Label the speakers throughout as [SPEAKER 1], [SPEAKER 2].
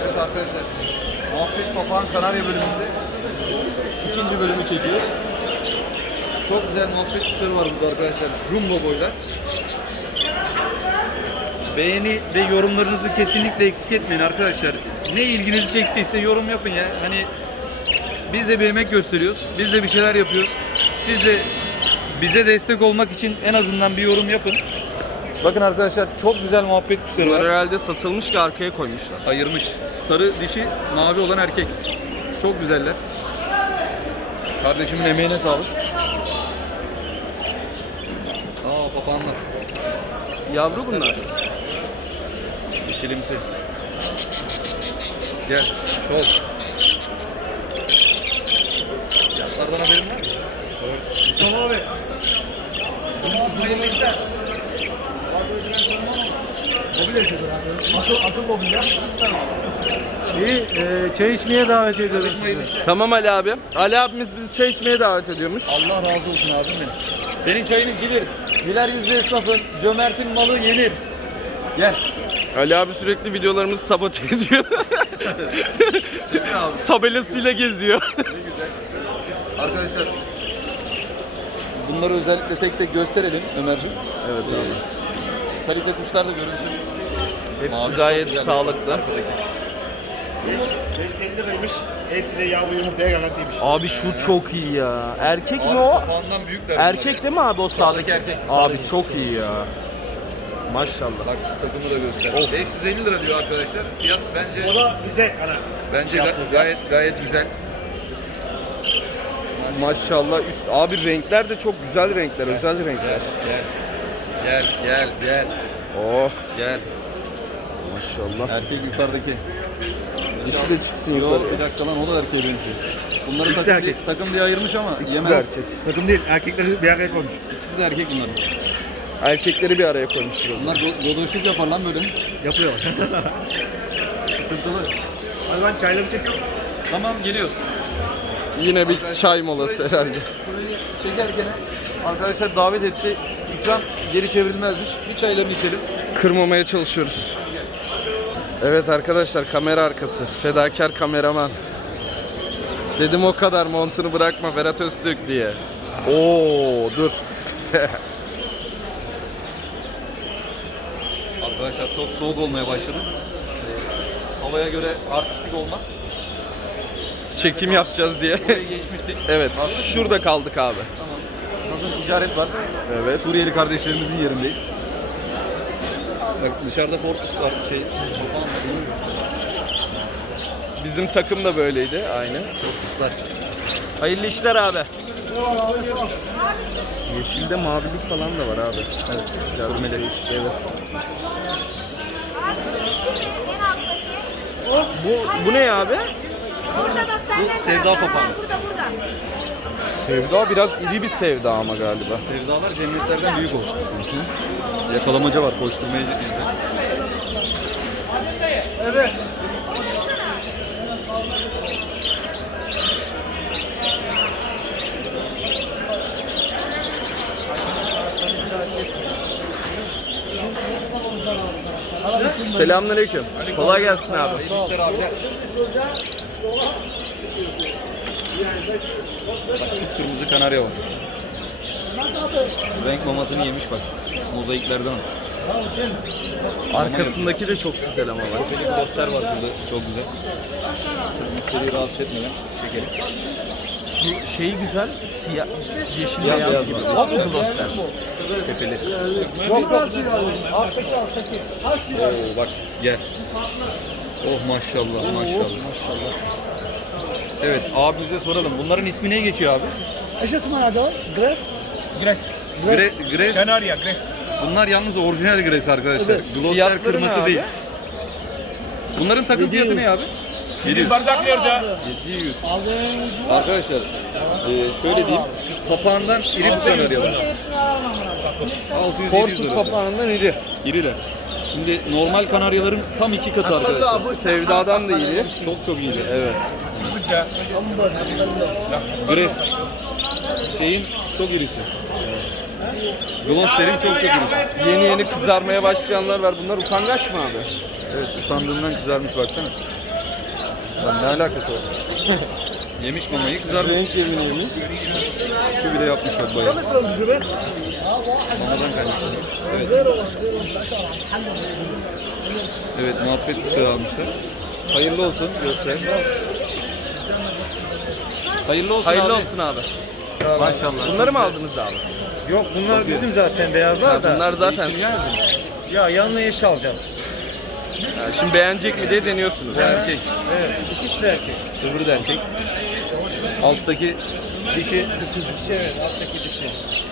[SPEAKER 1] Evet arkadaşlar, Muhabbet Papağan Kanarya bölümünde ikinci bölümü çekiyoruz. Çok güzel muhabbet kuşları var burada arkadaşlar. Jumbo boylar. Beğeni ve yorumlarınızı kesinlikle eksik etmeyin arkadaşlar. Ne ilginizi çektiyse yorum yapın ya. Hani biz de bir emek gösteriyoruz. Biz de bir şeyler yapıyoruz. Siz de bize destek olmak için en azından bir yorum yapın. Bakın arkadaşlar, çok güzel muhabbet kuşları var.
[SPEAKER 2] Bunlar herhalde satılmış ki arkaya koymuşlar.
[SPEAKER 1] Ayırmış. Sarı dişi, mavi olan erkek. Çok güzeller. Kardeşimin emeğine sağlık. Papağanlar.
[SPEAKER 2] Yavru bunlar.
[SPEAKER 1] Yeşilimsi. Gel. Sol. Yaşlardan haberin var mı? Mustafa abi. Hayırlı işler. Mobilya çözür abi. Akıl mobilya.
[SPEAKER 3] Çay içmeye davet ediyoruz.
[SPEAKER 1] Kardeşim hayırlı işler.
[SPEAKER 2] Tamam Ali abi. Ali abimiz bizi çay içmeye davet ediyormuş.
[SPEAKER 1] Allah razı olsun abim benim. Senin çayını cilir. Güler yüzlü esnafın, cömertin malı yenir. Gel.
[SPEAKER 2] Ali abi sürekli videolarımızı sabote ediyor.
[SPEAKER 1] Süper abi.
[SPEAKER 2] Tabelasıyla geziyor.
[SPEAKER 1] Ne güzel. Arkadaşlar, bunları özellikle tek tek gösterelim Ömerciğim.
[SPEAKER 2] Evet abi.
[SPEAKER 1] Kalite kuşlar da görünsün.
[SPEAKER 2] Hepsi
[SPEAKER 1] Mavi
[SPEAKER 2] gayet
[SPEAKER 1] çok güzel.
[SPEAKER 2] sağlıklı.
[SPEAKER 4] 550 liraymış. Hepsi de yavru yumurtaya garantiymiş.
[SPEAKER 2] Abi şu çok iyi ya. Erkek mi
[SPEAKER 1] Abi,
[SPEAKER 2] o?
[SPEAKER 1] papağandan büyükler.
[SPEAKER 2] Erkek değil mi abi o sağdaki?
[SPEAKER 1] erkek.
[SPEAKER 2] Abi çok iyi ya. Maşallah.
[SPEAKER 1] Bak şu takımı da göster. 550 lira diyor arkadaşlar. Fiyat bence
[SPEAKER 4] O da bize ana.
[SPEAKER 1] gayet güzel.
[SPEAKER 2] Maşallah üst. Abi renkler de çok güzel renkler, özel renkler.
[SPEAKER 1] Gel.
[SPEAKER 2] Oh
[SPEAKER 1] Gel.
[SPEAKER 2] maşallah.
[SPEAKER 1] Erkek yukarıdaki.
[SPEAKER 2] Dişi de çıksın
[SPEAKER 1] Yo,
[SPEAKER 2] yukarı.
[SPEAKER 1] bir dakika lan, o da erkeğe benziyor. Bunları
[SPEAKER 4] İkisi
[SPEAKER 1] takım,
[SPEAKER 4] de erkek.
[SPEAKER 1] takım diye ayırmış ama
[SPEAKER 2] İkisi de
[SPEAKER 1] yemez.
[SPEAKER 2] erkek.
[SPEAKER 4] Takım değil, erkekleri bir araya koymuş.
[SPEAKER 1] İkisi de erkek bunların.
[SPEAKER 2] Erkekleri bir araya koymuşlar o zaman.
[SPEAKER 1] Bunlar godoşluk yapar lan böyle.
[SPEAKER 4] Yapıyor.
[SPEAKER 1] Sıkıntılı.
[SPEAKER 4] Hadi ben çayları çekiyorum.
[SPEAKER 1] Tamam, geliyoruz.
[SPEAKER 2] Yine bir çay molası herhalde.
[SPEAKER 1] Şurayı çekerken arkadaşlar davet etti. İkram geri çevrilmezmiş. Bir çaylarını içelim.
[SPEAKER 2] Kırmamaya çalışıyoruz. Evet arkadaşlar, kamera arkası. Fedakar kameraman. Dedim o kadar, montunu bırakma Ferhat Öztürk diye. Oo dur.
[SPEAKER 1] Arkadaşlar çok soğuk olmaya başladı. Havaya göre artistik olmaz.
[SPEAKER 2] Çekim yapacağız diye.
[SPEAKER 1] Buraya geçmiştik.
[SPEAKER 2] Evet, şurada kaldık abi.
[SPEAKER 1] Hazır ticaret var.
[SPEAKER 2] Evet.
[SPEAKER 1] Suriyeli kardeşlerimizin yerindeyiz. Bak dışarıda Fortus var. Papağan var.
[SPEAKER 2] Bizim takım da böyleydi aynı.
[SPEAKER 1] Fortuslar.
[SPEAKER 2] Hayırlı işler abi. Yeşilde mavilik falan da var abi. Evet. Sürmeli yeşil, evet. Bu ne abi?
[SPEAKER 5] Burada bak senden
[SPEAKER 1] sevda
[SPEAKER 5] taraftan
[SPEAKER 1] papağanı.
[SPEAKER 5] var. Burada.
[SPEAKER 2] Sevda biraz iri bir sevda ama galiba.
[SPEAKER 1] Sevdalar cennetlerden büyük olur. Yakalamaca var. Koşturmayı izle.
[SPEAKER 2] Selamünaleyküm. Kolay gelsin abi.
[SPEAKER 1] İşler abiler. Bak, kırmızı kanarya var. Renk mamasını yemiş bak. Mozaiklerden.
[SPEAKER 2] Arkasındaki de çok güzel ama bak.
[SPEAKER 1] Böyle bir poster var şurada. Çok güzel. Müşteriyi rahatsız etmeden çekelim.
[SPEAKER 2] Şu şeyi güzel, siyah, yeşil
[SPEAKER 1] Siyah
[SPEAKER 2] beyaz
[SPEAKER 1] beyaz
[SPEAKER 2] gibi.
[SPEAKER 1] var.
[SPEAKER 2] O mu Gloster?
[SPEAKER 1] Tepeli. Oo bak gel. Oh maşallah. Evet, abimize soralım. Bunların ismi ne geçiyor abi?
[SPEAKER 3] Eşe smanado, gres.
[SPEAKER 1] Gres.
[SPEAKER 4] Kanarya, gres.
[SPEAKER 1] Bunlar yalnız orijinal Gres arkadaşlar. Gloster
[SPEAKER 2] Fiyatları ne
[SPEAKER 1] kırması
[SPEAKER 2] abi?
[SPEAKER 1] değil. Bunların takım fiyatı ne abi? 700.
[SPEAKER 4] Bardak nerede?
[SPEAKER 1] 700. Arkadaşlar şöyle diyeyim. Papağandan iri bir kanarya var. 600-700
[SPEAKER 2] Korpus
[SPEAKER 1] arası.
[SPEAKER 2] papağanından iri.
[SPEAKER 1] İriler. Şimdi normal kanaryaların tam 2 katı arkadaşlar.
[SPEAKER 2] Bu sevdadan da iri.
[SPEAKER 1] Çok iyi.
[SPEAKER 2] Evet.
[SPEAKER 1] Gres. Şeyin çok irisi. Gloster'in çok irisi.
[SPEAKER 2] Yeni kızarmaya başlayanlar var. Bunlar utangaç mı abi?
[SPEAKER 1] Evet, utandığından kızarmış baksana. Lan ne alakası var? Yemiş mamayı kızarmış.
[SPEAKER 2] Renk yemini yemiş.
[SPEAKER 1] Şu bile yapmış o bayağı. Mamadan kaynaklı. Evet muhabbet kuşları almışlar. Hayırlı olsun göster. Hayırlı olsun
[SPEAKER 2] Hayırlı
[SPEAKER 1] abi.
[SPEAKER 2] olsun abi.
[SPEAKER 1] Maşallah.
[SPEAKER 2] Bunları mı aldınız abi?
[SPEAKER 4] Yok bunlar bizim zaten beyazlar da.
[SPEAKER 2] Bunlar zaten.
[SPEAKER 4] Ya yanına eş alacağız.
[SPEAKER 2] Ha, şimdi beğenecek mi diye deniyorsunuz.
[SPEAKER 1] Erkek.
[SPEAKER 4] Evet. İkisi de erkek.
[SPEAKER 1] Öbürü de erkek. Alttaki dişi.
[SPEAKER 4] Evet alttaki dişi.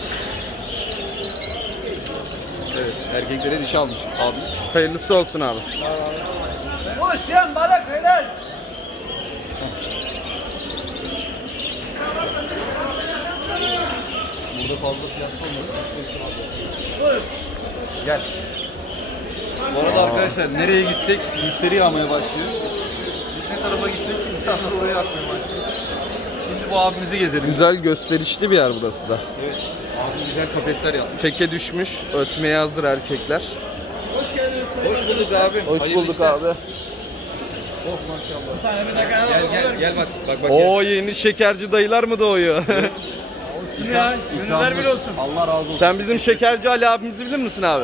[SPEAKER 1] Evet erkeklere dişi almış abimiz.
[SPEAKER 2] Hayırlısı olsun abi.
[SPEAKER 3] Hoş yem balık helal.
[SPEAKER 1] Burada fazla fiyat olmadı. Gel. Bu arada arkadaşlar nereye gitsek müşteri yağmaya başlıyor. Biz ne tarafa gitsek insanlar oraya akmaya başlıyor. Şimdi bu abimizi gezelim.
[SPEAKER 2] Güzel gösterişli bir yer burası da.
[SPEAKER 1] Evet. Abi güzel kafesler yapmış.
[SPEAKER 2] Teke düşmüş, ötmeye hazır erkekler.
[SPEAKER 1] Hoş bulduk abi.
[SPEAKER 2] Hoş
[SPEAKER 1] Hayırlı
[SPEAKER 2] bulduk
[SPEAKER 1] işler.
[SPEAKER 2] abi.
[SPEAKER 1] Oh maşallah. Gel bak gel.
[SPEAKER 2] Oo yeni şekerci dayılar mı doğuyor?
[SPEAKER 4] Ya gönüller bile olsun.
[SPEAKER 1] Allah razı olsun.
[SPEAKER 2] Sen bizim şekerci Ali abimizi bilir misin abi?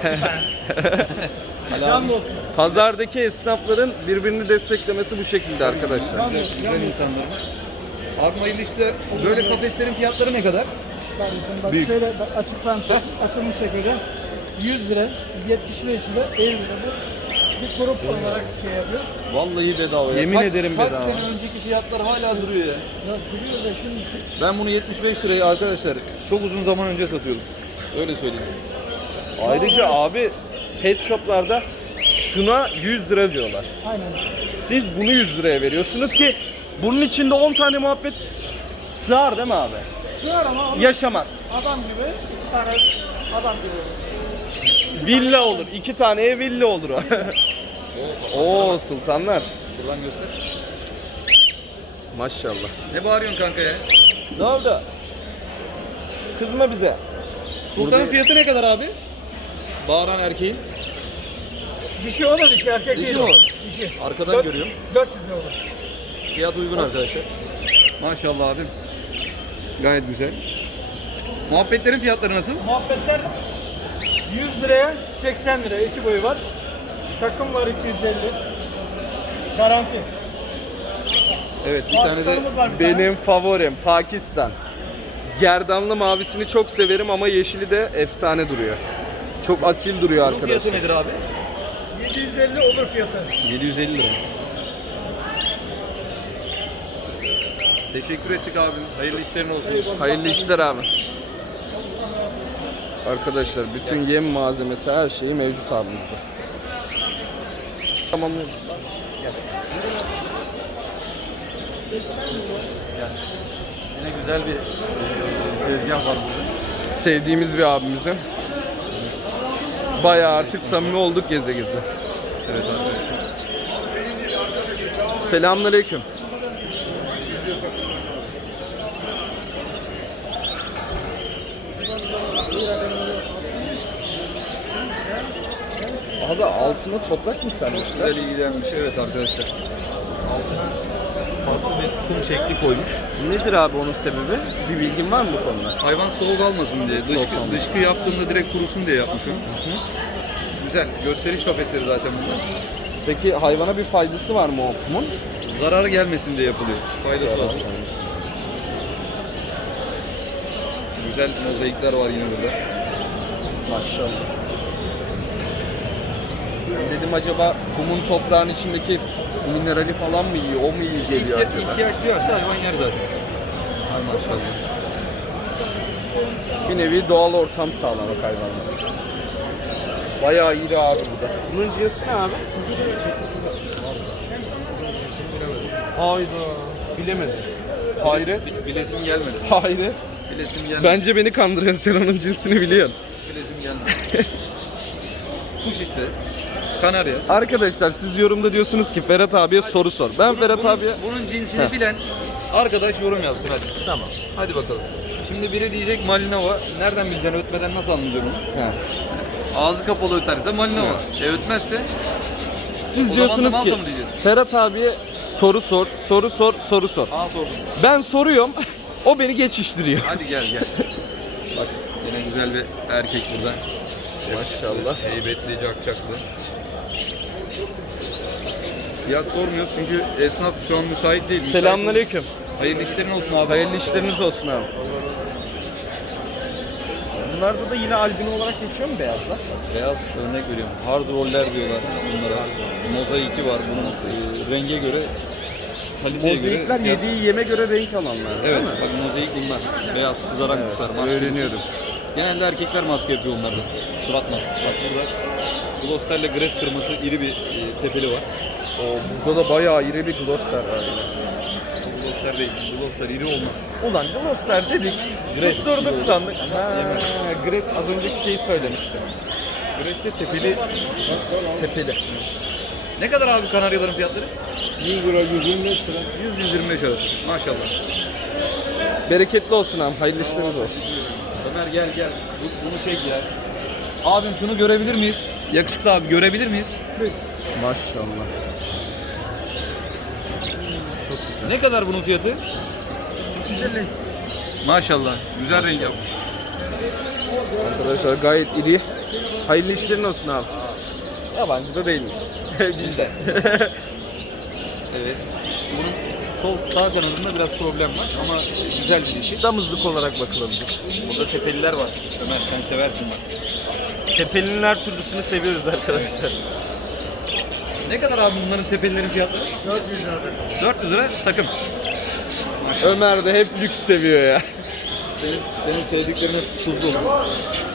[SPEAKER 4] Can olsun.
[SPEAKER 2] Pazardaki esnafların birbirini desteklemesi bu şekilde arkadaşlar.
[SPEAKER 1] Güzel insanlarımız. Abi hayırlı işte böyle kafeslerin fiyatları ne kadar?
[SPEAKER 3] Bak
[SPEAKER 1] Büyük.
[SPEAKER 3] şöyle bak açıktan açılmış şekilde 100 lira, 75 lira, 50 lira bu bir grup olarak şey yapıyor.
[SPEAKER 1] Vallahi bedava ya.
[SPEAKER 2] Yemin ederim
[SPEAKER 1] Kaç
[SPEAKER 2] bedava.
[SPEAKER 1] sene önceki fiyatlar hala duruyor ya.
[SPEAKER 3] Ya biliyor da şimdi
[SPEAKER 1] Ben bunu 75 liraya arkadaşlar çok uzun zaman önce satıyordum. Öyle söyleyeyim.
[SPEAKER 2] Ayrıca abi pet shoplarda şuna 100 lira diyorlar.
[SPEAKER 3] aynen.
[SPEAKER 2] Siz bunu 100 liraya veriyorsunuz ki bunun içinde 10 tane muhabbet sığar değil mi abi?
[SPEAKER 3] Sığar ama
[SPEAKER 2] Yaşamaz.
[SPEAKER 3] adam gibi 2 tane adam gibi.
[SPEAKER 2] Villa olur. 2 taneye villa olur o. Oo sultanlar.
[SPEAKER 1] Şuradan göster.
[SPEAKER 2] Maşallah.
[SPEAKER 1] Ne bağırıyorsun kanka ya?
[SPEAKER 2] Ne oldu? Kızma bize.
[SPEAKER 1] Sultanın fiyatı ne kadar abi? Bağıran erkeğin.
[SPEAKER 3] Dişi o da dişi erkek
[SPEAKER 1] Dişi
[SPEAKER 3] değil
[SPEAKER 1] mi
[SPEAKER 3] o.
[SPEAKER 1] o?
[SPEAKER 3] Dişi.
[SPEAKER 1] Arkadan görüyorum.
[SPEAKER 3] 400 lira olur.
[SPEAKER 1] Fiyat uygun arkadaşlar. Maşallah abim. Gayet güzel. Muhabbetlerin fiyatları nasıl?
[SPEAKER 3] Muhabbetler 100 liraya 80 lira 2 boyu var. Takım var 250. Garanti.
[SPEAKER 1] Evet bir tane de
[SPEAKER 3] Alkışlarımız var bir tane.
[SPEAKER 2] Benim favorim Pakistan. Gerdanlı mavisini çok severim ama yeşili de efsane duruyor. Çok asil duruyor
[SPEAKER 1] bunun fiyatı
[SPEAKER 2] arkadaşlar.
[SPEAKER 1] nedir abi?
[SPEAKER 3] 750 olur fiyatı.
[SPEAKER 1] 750 lira. Teşekkür ettik abim. Hayırlı işlerin olsun.
[SPEAKER 2] Hayırlı işler abi. Arkadaşlar bütün yem malzemesi her şeyi mevcut abimizde. Tamam.
[SPEAKER 1] Yine güzel bir tezgah var burada.
[SPEAKER 2] Sevdiğimiz bir abimizin. Bayağı artık samimi olduk geze geze.
[SPEAKER 1] Evet arkadaşlar.
[SPEAKER 2] Selamünaleyküm. Abi altına toprak mı sermişler?
[SPEAKER 1] Güzel ilgilenmiş evet arkadaşlar. Altına farklı bir kum şekli koymuş.
[SPEAKER 2] Nedir abi onun sebebi? Bir bilgin var mı bu konuda?
[SPEAKER 1] Hayvan soğuk almasın diye. Dışkı yaptığında direkt kurusun diye yapmış o. Güzel. Gösteriş kafesleri zaten bunlar.
[SPEAKER 2] Peki hayvana bir faydası var mı o kumun?
[SPEAKER 1] Zararı gelmesin diye yapılıyor. Faydası var. Güzel mozaikler var yine burada.
[SPEAKER 2] Maşallah. Dedim acaba kumun toprağın içindeki minerali falan mı yiyor? O mu iyi geliyor acaba?
[SPEAKER 1] İhtiyaç duyarsa hayvan yer zaten. Hay maşallah.
[SPEAKER 2] Bir nevi doğal ortam sağlamak hayvanlara. Bayağı iri abi bu da. Bunun cinsi ne abi? Hayda. Bilemedim. Hayret.
[SPEAKER 1] Bilesim gelmedi.
[SPEAKER 2] Hayret.
[SPEAKER 1] Bilesim gelmedi.
[SPEAKER 2] Bence beni kandırıyorsun, sen onun cinsini biliyorsun.
[SPEAKER 1] Bilesim gelmedi. Kuş işte. Kanarya.
[SPEAKER 2] Arkadaşlar siz yorumda diyorsunuz ki Ferhat abiye soru sor. Ben Ferhat abiye...
[SPEAKER 1] Bunun cinsini bilen arkadaş yorum yapsın hadi.
[SPEAKER 2] Tamam.
[SPEAKER 1] Hadi bakalım. Şimdi biri diyecek Malinova. Nereden bileceksin? Ötmeden nasıl anlayacaksın onu?
[SPEAKER 2] He.
[SPEAKER 1] Ağzı kapalı öterse Malinova. Ötmezse
[SPEAKER 2] Siz
[SPEAKER 1] o zaman da
[SPEAKER 2] diyorsunuz
[SPEAKER 1] Malta
[SPEAKER 2] ki
[SPEAKER 1] mı diyeceğiz?
[SPEAKER 2] Ferhat abiye soru sor, soru sor, soru sor.
[SPEAKER 1] Aa sordum.
[SPEAKER 2] Ben soruyorum, o beni geçiştiriyor.
[SPEAKER 1] Hadi gel gel. Bak yine güzel bir erkek burada.
[SPEAKER 2] Maşallah.
[SPEAKER 1] Heybetli, cakcaklı. Fiyat sormuyoruz çünkü esnaf şu an müsait değil. Müsait
[SPEAKER 2] Selamünaleyküm.
[SPEAKER 1] değil. Hayırlı işlerin olsun abi.
[SPEAKER 2] Hayırlı işleriniz olsun abi. Bunlarda da yine albino olarak geçiyor mu beyazlar?
[SPEAKER 1] Beyaz örnek veriyorum. Hard roller diyorlar bunlara. Mozaiki var bunun renge göre, kaliteye göre.
[SPEAKER 2] Mozaikler
[SPEAKER 1] fiyat-
[SPEAKER 2] yediği yeme göre renk alanlar.
[SPEAKER 1] Evet,
[SPEAKER 2] Değil mi?
[SPEAKER 1] bak mozaik bunlar. Beyaz kızaran kuşlar. maske
[SPEAKER 2] öğreniyorum.
[SPEAKER 1] kuşu. Genelde erkekler maske yapıyor onlarda. Surat maskesi. Bak burada Gloster'le gres kırması iri bir tepeli var.
[SPEAKER 2] Burada da bayağı iri bir Gloster var yine.
[SPEAKER 1] Gloster değil. Gloster iri olmaz.
[SPEAKER 2] Ulan Gloster dedik.
[SPEAKER 1] Gres
[SPEAKER 2] Tutturduk
[SPEAKER 1] gibi
[SPEAKER 2] sandık. Gres az önceki şeyi söylemişti.
[SPEAKER 1] Gres'te tepeli.
[SPEAKER 2] Tepeli.
[SPEAKER 1] Ne kadar abi kanaryaların fiyatları?
[SPEAKER 3] 100 lira, 125 lira.
[SPEAKER 1] 100-125 arası. Maşallah.
[SPEAKER 2] Bereketli olsun abi. Hayırlı işleriniz olsun.
[SPEAKER 1] Ömer gel gel. Bunu çek ya. Abim şunu görebilir miyiz? Yakışıklı abi görebilir miyiz?
[SPEAKER 2] Maşallah. Çok güzel.
[SPEAKER 1] Ne kadar bunun fiyatı?
[SPEAKER 3] 150.
[SPEAKER 1] Maşallah. Güzel renk yapmış.
[SPEAKER 2] Arkadaşlar gayet iri. Hayırlı işlerin olsun abi. Yabancı da değilmiş.
[SPEAKER 1] Bizde. Evet. Bunun sol sağ kanadında biraz problem var ama güzel bir dişi.
[SPEAKER 2] Damızlık olarak bakılabilir.
[SPEAKER 1] Burada tepeliler var. Ömer sen seversin bak.
[SPEAKER 2] Tepelinin her türlüsünü seviyoruz arkadaşlar.
[SPEAKER 1] Ne kadar abi bunların tepelilerin fiyatları?
[SPEAKER 3] 400 lira.
[SPEAKER 1] 400 lira takım.
[SPEAKER 2] Ömer de hep lüks seviyor ya.
[SPEAKER 1] Senin sevdiklerin hep tuzlu olur.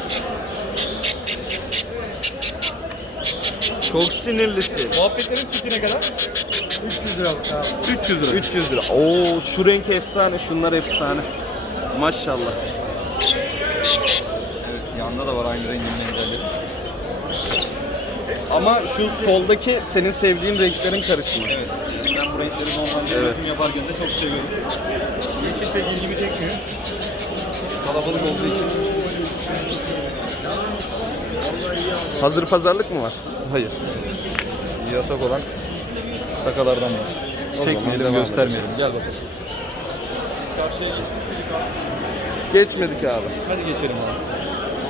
[SPEAKER 2] Çok sinirlisin.
[SPEAKER 1] Muhabbetlerin çifti ne kadar?
[SPEAKER 3] 300 lira abi.
[SPEAKER 1] 300 lira.
[SPEAKER 2] 300 lira. Oo şu renk efsane, şunlar efsane. Maşallah.
[SPEAKER 1] Evet, yanında da var aynı rengin benzerleri.
[SPEAKER 2] Ama şu soldaki senin sevdiğin renklerin karışımı.
[SPEAKER 1] Evet. Ben bu renkleri normalde üretim yaparken de çok seviyorum. Yeşil pek ilgimi çekmiyor. Kalabalık olduğu için.
[SPEAKER 2] Hazır pazarlık mı var?
[SPEAKER 1] Hayır. Yasak olan sakalardan var.
[SPEAKER 2] zaman
[SPEAKER 1] Çekmeyelim,
[SPEAKER 2] devam
[SPEAKER 1] göstermeyelim. Gel bakalım.
[SPEAKER 2] Geçmedik abi.
[SPEAKER 1] Hadi geçelim abi.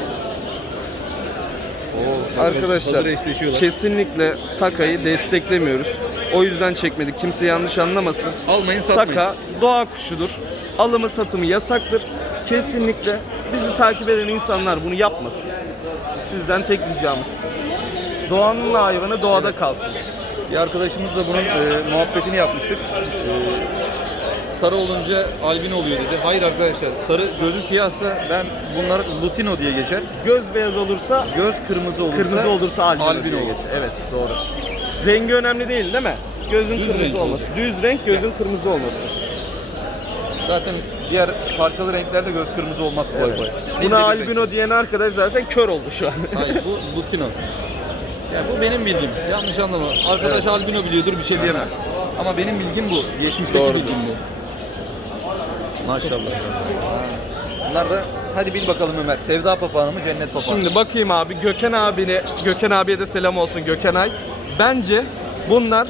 [SPEAKER 2] Arkadaşlar
[SPEAKER 1] hazır eşleşiyorlar.
[SPEAKER 2] kesinlikle Saka'yı desteklemiyoruz. O yüzden çekmedik. Kimse yanlış anlamasın.
[SPEAKER 1] Almayın, satmayın.
[SPEAKER 2] Saka doğa kuşudur. Alımı satımı yasaktır. Kesinlikle bizi takip eden insanlar bunu yapmasın. Sizden tek ricamız. Doğanın hayvanı doğada kalsın.
[SPEAKER 1] Bir arkadaşımızla bunun muhabbetini yapmıştık. Sarı olunca albino oluyor dedi. Hayır arkadaşlar, sarı gözü siyahsa ben bunlar lutino diye geçer.
[SPEAKER 2] Göz beyaz olursa,
[SPEAKER 1] Göz kırmızı olursa,
[SPEAKER 2] albino diye
[SPEAKER 1] olur.
[SPEAKER 2] geçer. Evet, doğru. Rengi önemli değil mi? Gözün
[SPEAKER 1] Düz
[SPEAKER 2] kırmızı
[SPEAKER 1] renk
[SPEAKER 2] olması. Düz renk, gözün kırmızı olması.
[SPEAKER 1] Zaten diğer parçalı renklerde göz kırmızı olmaz kolay kolay.
[SPEAKER 2] Buna albino diyen arkadaş zaten kör oldu şu an.
[SPEAKER 1] Hayır, bu lutino. Yani bu benim bilgim. Yanlış anlama. Arkadaş albino biliyordur, bir şey diyemem. Ama benim bilgim bu. Geçmişteki
[SPEAKER 2] Doğrudur.
[SPEAKER 1] bilgim bu. Maşallah. Ha. Bunlar da hadi bil bakalım Ömer. Sevda papağanı mı, cennet papağanı?
[SPEAKER 2] Şimdi bakayım abi Gökhan abiye de selam olsun Gökhanay. Bence bunlar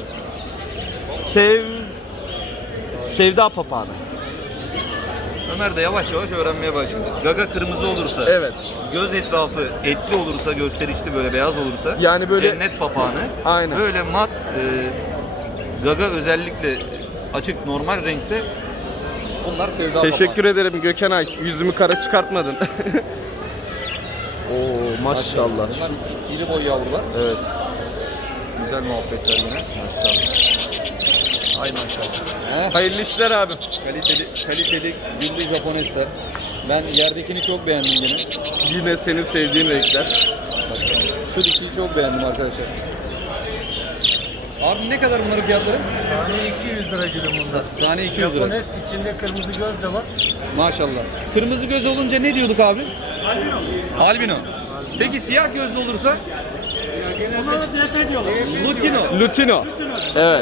[SPEAKER 2] sevda papağanı.
[SPEAKER 1] Ömer de yavaş yavaş öğrenmeye başladı. Gaga kırmızı olursa,
[SPEAKER 2] Evet.
[SPEAKER 1] göz etrafı etli olursa, gösterişli böyle beyaz olursa,
[SPEAKER 2] Yani böyle-
[SPEAKER 1] cennet papağanı.
[SPEAKER 2] Aynen.
[SPEAKER 1] Böyle mat, gaga özellikle açık normal renkse bunlar sevda
[SPEAKER 2] Teşekkür ederim Gökhanay. Yüzümü kara çıkartmadın. Oo maşallah.
[SPEAKER 1] Bunlar iri boy yavrular.
[SPEAKER 2] Evet.
[SPEAKER 1] Güzel muhabbetler yine. Maşallah. Ay maşallah.
[SPEAKER 2] Hayırlı işler abi.
[SPEAKER 1] Kaliteli güllü Japonesler. Ben yerdekini çok beğendim gene.
[SPEAKER 2] Yine senin sevdiğin renkler.
[SPEAKER 1] Şu dişiyi çok beğendim arkadaşlar. Abi ne kadar bunların fiyatları?
[SPEAKER 3] Tane 200 lira gülüm bunda.
[SPEAKER 1] Tane 200 lira.
[SPEAKER 3] Japones, içinde kırmızı göz de var.
[SPEAKER 1] Maşallah. Kırmızı göz olunca ne diyorduk abi? Albino. Albino. Peki siyah gözlü olursa?
[SPEAKER 3] Bunlara DF diyorlar.
[SPEAKER 1] Lutino.
[SPEAKER 2] Lutino. Evet.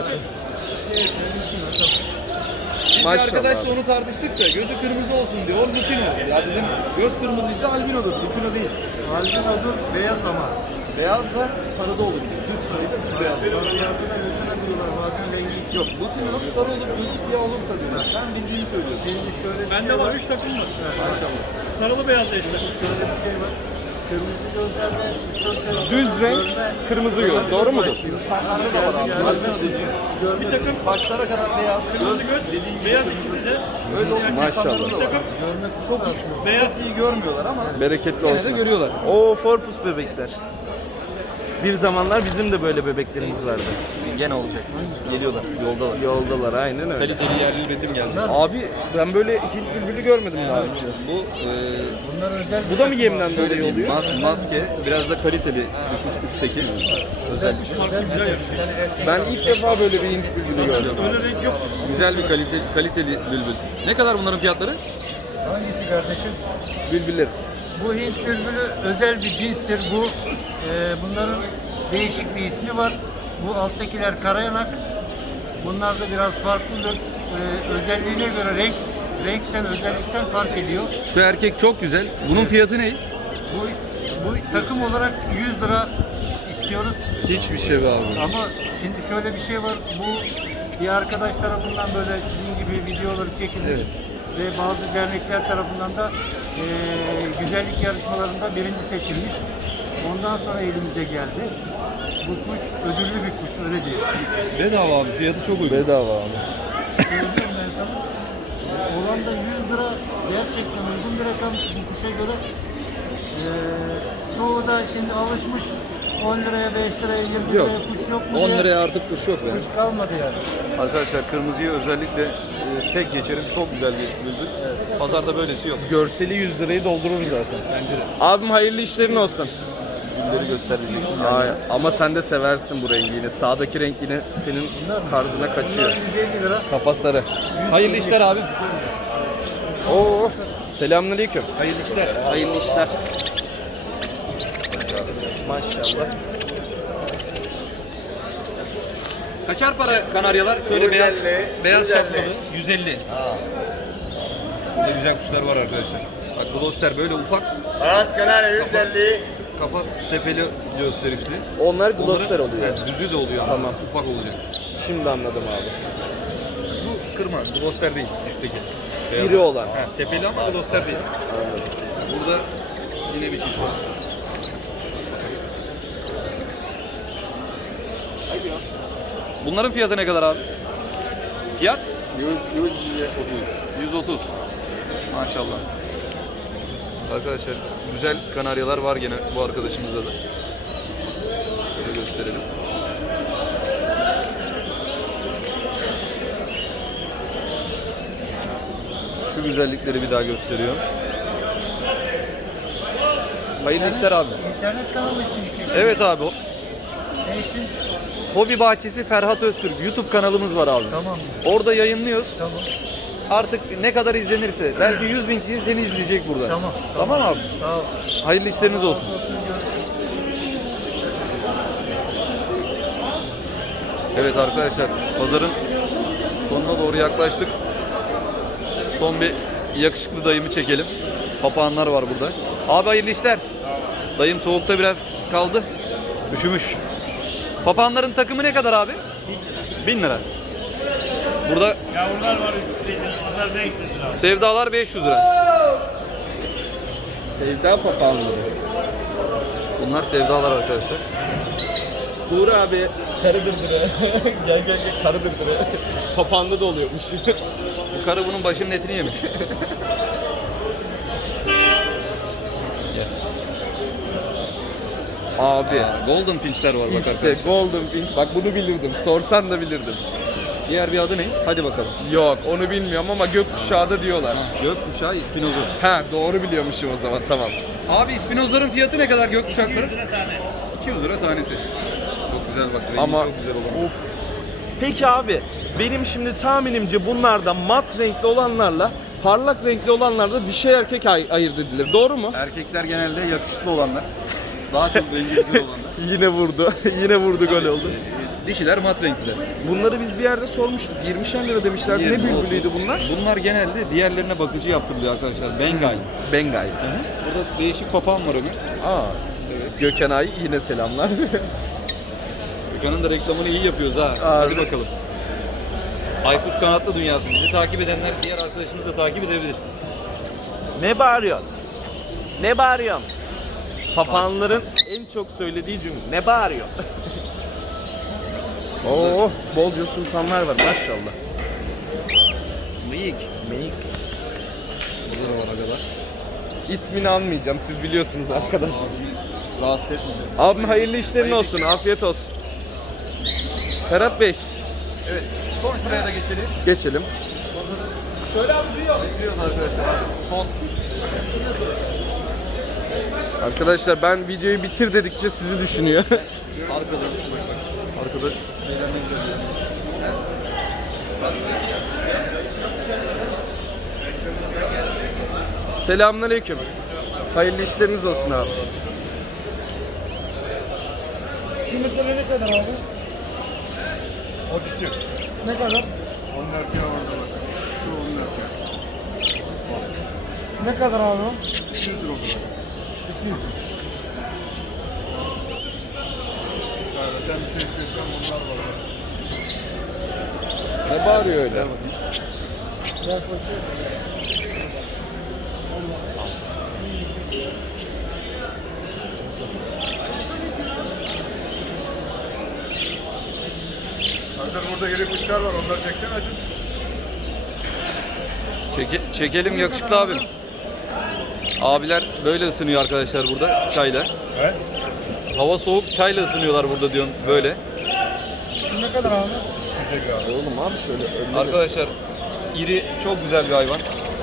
[SPEAKER 1] Biz bir
[SPEAKER 2] Maşallah
[SPEAKER 1] arkadaşla
[SPEAKER 2] abi.
[SPEAKER 1] onu tartıştık da gözü kırmızı olsun diyor. O lutino. Ya dedim göz kırmızıysa albinodur. Lutino değil.
[SPEAKER 3] Albinodur, beyaz ama.
[SPEAKER 1] Beyaz da sarıda olur. Düz sarıyla düz beyaz.
[SPEAKER 3] Sarılarda da lütfen diyorlar bazen.
[SPEAKER 1] Yok bu tüyün sarı olup gözü siyah olursa diyor. Ben bildiğini söylüyorum.
[SPEAKER 3] Şimdi şöyle bir
[SPEAKER 4] Bende
[SPEAKER 3] şey
[SPEAKER 4] var 3 takım var. Sarılı beyazlı eşler.
[SPEAKER 3] Şöyle bir şey var. Kırmızı gözlerde
[SPEAKER 2] Düz renk, kırmızı göz. Doğru mudur?
[SPEAKER 1] İnsanlarda da var abi.
[SPEAKER 4] Bir takım
[SPEAKER 1] Başlara kadar beyaz.
[SPEAKER 4] kırmızı göz, beyaz ikisi de.
[SPEAKER 1] Öyle olunca insanlarda
[SPEAKER 2] Maşallah.
[SPEAKER 1] da var.
[SPEAKER 3] görmek çok aslında.
[SPEAKER 4] Beyaz.
[SPEAKER 1] İyi görmüyorlar ama
[SPEAKER 2] Bereketli
[SPEAKER 1] yine de
[SPEAKER 2] olsun.
[SPEAKER 1] görüyorlar.
[SPEAKER 6] O Forpus bebekler. Bir zamanlar bizim de böyle bebeklerimiz vardı.
[SPEAKER 1] Gene olacak. Geliyorlar. Yoldalar.
[SPEAKER 6] Yoldalar aynen öyle.
[SPEAKER 1] Kaliteli yerli üretim geldi.
[SPEAKER 2] Abi ben böyle Hint bülbülü görmedim daha önce.
[SPEAKER 1] Bu
[SPEAKER 3] Bunlar özel
[SPEAKER 2] Bu da mı yemden
[SPEAKER 1] şöyle
[SPEAKER 2] dolayı
[SPEAKER 1] diyeyim,
[SPEAKER 2] oluyor?
[SPEAKER 1] maske biraz da kaliteli bir kuş üstteki. Özel
[SPEAKER 4] Farklı güzel yakışıyor.
[SPEAKER 2] Ben ilk defa böyle bir Hint bülbülü gördüm.
[SPEAKER 4] Öyle renk yok.
[SPEAKER 1] güzel bir kaliteli bülbül. Ne kadar bunların fiyatları?
[SPEAKER 3] hangisi kardeşim?
[SPEAKER 2] Bülbüller.
[SPEAKER 3] Bu Hint bülbülü özel bir cinstir. Bunların değişik bir ismi var. Bu alttakiler karayanak. Bunlar da biraz farklıdır. Özelliğine göre renkten, özellikten fark ediyor.
[SPEAKER 1] Şu erkek çok güzel. Bunun fiyatı ne?
[SPEAKER 3] Bu takım olarak 100 lira istiyoruz.
[SPEAKER 1] Hiçbir şey be abi.
[SPEAKER 3] Ama şimdi şöyle bir şey var. Bu bir arkadaş tarafından böyle sizin gibi videoları çekilmiş. Ve bazı dernekler tarafından da güzellik yarışmalarında birinci seçilmiş. Ondan sonra elimize geldi. Bu kuş ödüllü bir kuş, öyle değil.
[SPEAKER 1] Bedava abi. Fiyatı çok uygun.
[SPEAKER 2] Bedava abi.
[SPEAKER 3] Söylüyorum ben sana. Olan da 100 lira gerçekten uygun bir rakam bu kuşa göre. Çoğu da şimdi alışmış 10 liraya, 5 liraya, 20 liraya kuş yok mu
[SPEAKER 1] 10
[SPEAKER 3] diye.
[SPEAKER 1] liraya artık kuş yok yani.
[SPEAKER 3] Kuş kalmadı yani.
[SPEAKER 1] Arkadaşlar kırmızıyı özellikle tek geçerim. Çok güzel bir bülbül. Pazarda böylesi yok.
[SPEAKER 2] Görseli 100 lirayı doldurur zaten. Bence de. Abim hayırlı işlerin olsun.
[SPEAKER 1] Gülleri gösterecek.
[SPEAKER 2] Ay, ama sen de seversin bu rengi yine. Sağdaki renk yine senin tarzına kaçıyor.
[SPEAKER 3] Bunlar 150 lira.
[SPEAKER 2] Kafa sarı.
[SPEAKER 1] Hayırlı işler abi.
[SPEAKER 2] Oo. Selamünaleyküm.
[SPEAKER 1] Hayırlı işler.
[SPEAKER 2] Hayırlı işler. Maşallah.
[SPEAKER 1] Kaçar para kanaryalar? Şöyle beyaz şapkalı. 150. Burada güzel kuşlar var arkadaşlar. Bak Gloster böyle ufak.
[SPEAKER 3] Az kanarya 150.
[SPEAKER 1] Kafa tepeli gösterişli.
[SPEAKER 2] Onlar Gloster oluyor.
[SPEAKER 1] Evet, düzü de oluyor ama
[SPEAKER 2] Tamam.
[SPEAKER 1] ufak olacak.
[SPEAKER 2] Şimdi anladım abi.
[SPEAKER 1] Bu kırmaz. Gloster değil üstteki. Beyaz.
[SPEAKER 2] İri olan.
[SPEAKER 1] Ha, tepeli ama Gloster değil. Burada yine bir çift var. Bunların fiyatı ne kadar abi? Fiyat? 130. Maşallah. Arkadaşlar güzel kanaryalar var gene bu arkadaşımızda da. Şöyle gösterelim. Şu güzellikleri bir daha gösteriyorum. Hayırlı işler abi.
[SPEAKER 3] İnternet kanalı için.
[SPEAKER 1] Evet abi.
[SPEAKER 3] Ne için?
[SPEAKER 1] Hobi Bahçesi Ferhat Öztürk YouTube kanalımız var abi.
[SPEAKER 3] Tamam.
[SPEAKER 1] Orada yayınlıyoruz.
[SPEAKER 3] Tamam.
[SPEAKER 1] Artık ne kadar izlenirse belki 100.000 kişi seni izleyecek burada.
[SPEAKER 3] Tamam.
[SPEAKER 1] Tamam abi.
[SPEAKER 3] Sağ ol.
[SPEAKER 1] Hayırlı işleriniz olsun. Evet arkadaşlar pazarın sonuna doğru yaklaştık. Son bir yakışıklı dayımı çekelim. Papağanlar var burada. Abi hayırlı işler. Dayım soğukta biraz kaldı. Üşümüş. Papağanların takımı ne kadar abi? 1000 lira. Burada
[SPEAKER 4] Yavrular var. Onlar 500 lira.
[SPEAKER 1] sevdalar 500 lira.
[SPEAKER 2] Sevda papağanları.
[SPEAKER 1] Bunlar sevdalar arkadaşlar.
[SPEAKER 2] Uğur abi karı dırdırı. gel karı dırdırı. Papağanda da oluyormuş.
[SPEAKER 1] Bu karı bunun başının etini yemiş.
[SPEAKER 2] Abi.
[SPEAKER 1] Golden Finch'ler var bak
[SPEAKER 2] İşte
[SPEAKER 1] arkadaşlar.
[SPEAKER 2] Golden Finch. Bak bunu bilirdim. Sorsan da bilirdim.
[SPEAKER 1] Diğer bir adı ne? Hadi bakalım.
[SPEAKER 2] Yok onu bilmiyorum ama gökkuşağı da diyorlar.
[SPEAKER 1] Gökkuşağı ispinozu.
[SPEAKER 2] Ha doğru biliyormuşum o zaman tamam.
[SPEAKER 1] Abi ispinozların fiyatı ne kadar gökkuşakları? 200 lira tanesi. Çok güzel bak rengi
[SPEAKER 2] Ama
[SPEAKER 1] çok güzel olan.
[SPEAKER 6] Of. Peki abi benim şimdi tahminimce bunlarda mat renkli olanlarla parlak renkli olanlarda dişi erkek ayırt edilir. Doğru mu?
[SPEAKER 1] Erkekler genelde yakışıklı olanlar. Daha çok rengi güzel olanlar.
[SPEAKER 2] Yine vurdu. Yine vurdu gol oldu.
[SPEAKER 1] Dişiler mat renkliler.
[SPEAKER 2] Bunları biz bir yerde sormuştuk. 20'şer lira demişlerdi. Ne
[SPEAKER 1] 20,
[SPEAKER 2] bülbülüydü
[SPEAKER 1] 30.
[SPEAKER 2] bunlar?
[SPEAKER 1] Bunlar genelde diğerlerine bakıcı yaptırılıyor arkadaşlar. Bengal.
[SPEAKER 2] Bengay.
[SPEAKER 1] Burada değişik papağan var Ömer.
[SPEAKER 2] Aa. Gökhan Ay yine selamlar.
[SPEAKER 1] Gökhan'ın da reklamını iyi yapıyoruz ha.
[SPEAKER 2] Abi.
[SPEAKER 1] Hadi bakalım. Aykuş Kanatlı Dünyası. Bizi takip edenler diğer arkadaşımız da takip edebilir.
[SPEAKER 6] Ne bağırıyorsun? Ne bağırıyorsun? Papağanların en çok söylediği cümle. Ne bağırıyor? Oo, bolca sultanlar var maşallah.
[SPEAKER 1] Mıyık.
[SPEAKER 6] Meyik.
[SPEAKER 1] Burada da var agalar.
[SPEAKER 6] İsmini almayacağım, siz biliyorsunuz arkadaşlar.
[SPEAKER 1] Rahatsız etmiyor.
[SPEAKER 6] Abim hayırlı işlerin olsun, afiyet olsun. Ferhat Bey,
[SPEAKER 1] Evet. Son şuraya da geçelim.
[SPEAKER 6] geçelim.
[SPEAKER 1] Bekliyoruz arkadaşlar. Son.
[SPEAKER 6] Arkadaşlar ben videoyu bitir dedikçe sizi düşünüyor.
[SPEAKER 1] Arkada. Arkada.
[SPEAKER 6] Selamünaleyküm. Hayırlı işleriniz olsun abi.
[SPEAKER 4] Şu mesele ne kadar abi? Odisi. Ne kadar?
[SPEAKER 3] 14 kilo orada bak. Şu 14 kilo.
[SPEAKER 4] Ne kadar abi?
[SPEAKER 3] 200 lira o kadar.
[SPEAKER 4] 200.
[SPEAKER 3] Sen bir şey istiyorsan bunlar var.
[SPEAKER 6] Ne bağırıyor öyle?
[SPEAKER 3] Hazır burada yeri kuşlar var. Onları çeksen acın.
[SPEAKER 1] Çekelim yakışıklı abim. Abiler böyle ısınıyor arkadaşlar burada çayla.
[SPEAKER 3] Evet.
[SPEAKER 1] Hava soğuk, çayla ısınıyorlar burada diyorsun böyle.
[SPEAKER 3] Ne kadar abi?
[SPEAKER 6] Oğlum abi şöyle önüne
[SPEAKER 1] Arkadaşlar iri çok güzel bir hayvan.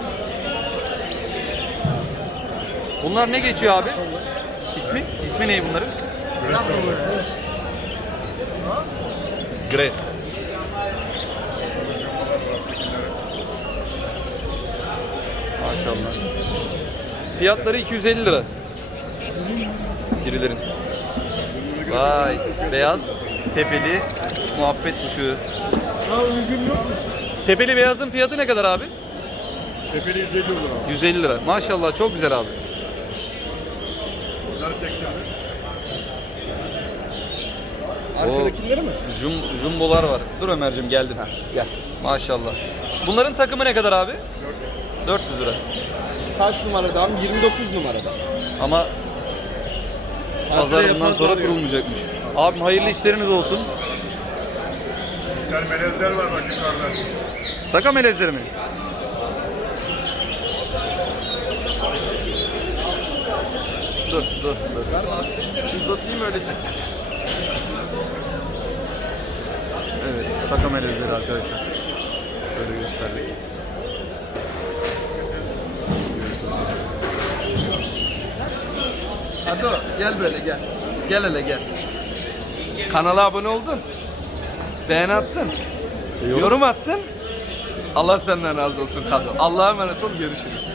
[SPEAKER 1] Bunlar ne geçiyor abi? İsmi? İsmi ne bunların? Gres. Maşallah. Fiyatları 250 lira. Birilerin. Vay, beyaz, tepeli, muhabbet kuşu. Tepeli beyazın fiyatı ne kadar abi?
[SPEAKER 3] Tepeli 150 lira.
[SPEAKER 1] 150 lira. Maşallah çok güzel abi.
[SPEAKER 3] Bunları çekeceğim.
[SPEAKER 6] Arkadakileri mi?
[SPEAKER 1] Jumbolar var. Dur Ömerciğim geldin.
[SPEAKER 6] Gel.
[SPEAKER 1] Maşallah. Bunların takımı ne kadar abi? 400 lira.
[SPEAKER 6] Kaç numarada abi? 29 numarada.
[SPEAKER 1] Ama pazar bundan sonra
[SPEAKER 6] oluyor.
[SPEAKER 1] kurulmayacakmış. Abim hayırlı işleriniz olsun.
[SPEAKER 3] Bir melezler var bak yukarıda.
[SPEAKER 1] Saka melezleri mi? Dur.
[SPEAKER 6] Uzatayım öyle çek.
[SPEAKER 1] Evet, saka melezleri arkadaşlar. Şöyle gösterdik.
[SPEAKER 6] Hadi gel böyle gel. Gel hele gel. Kanala abone oldun. Beğen attın. Yorum attın. Allah senden razı olsun Kado. Allah'a emanet ol, görüşürüz.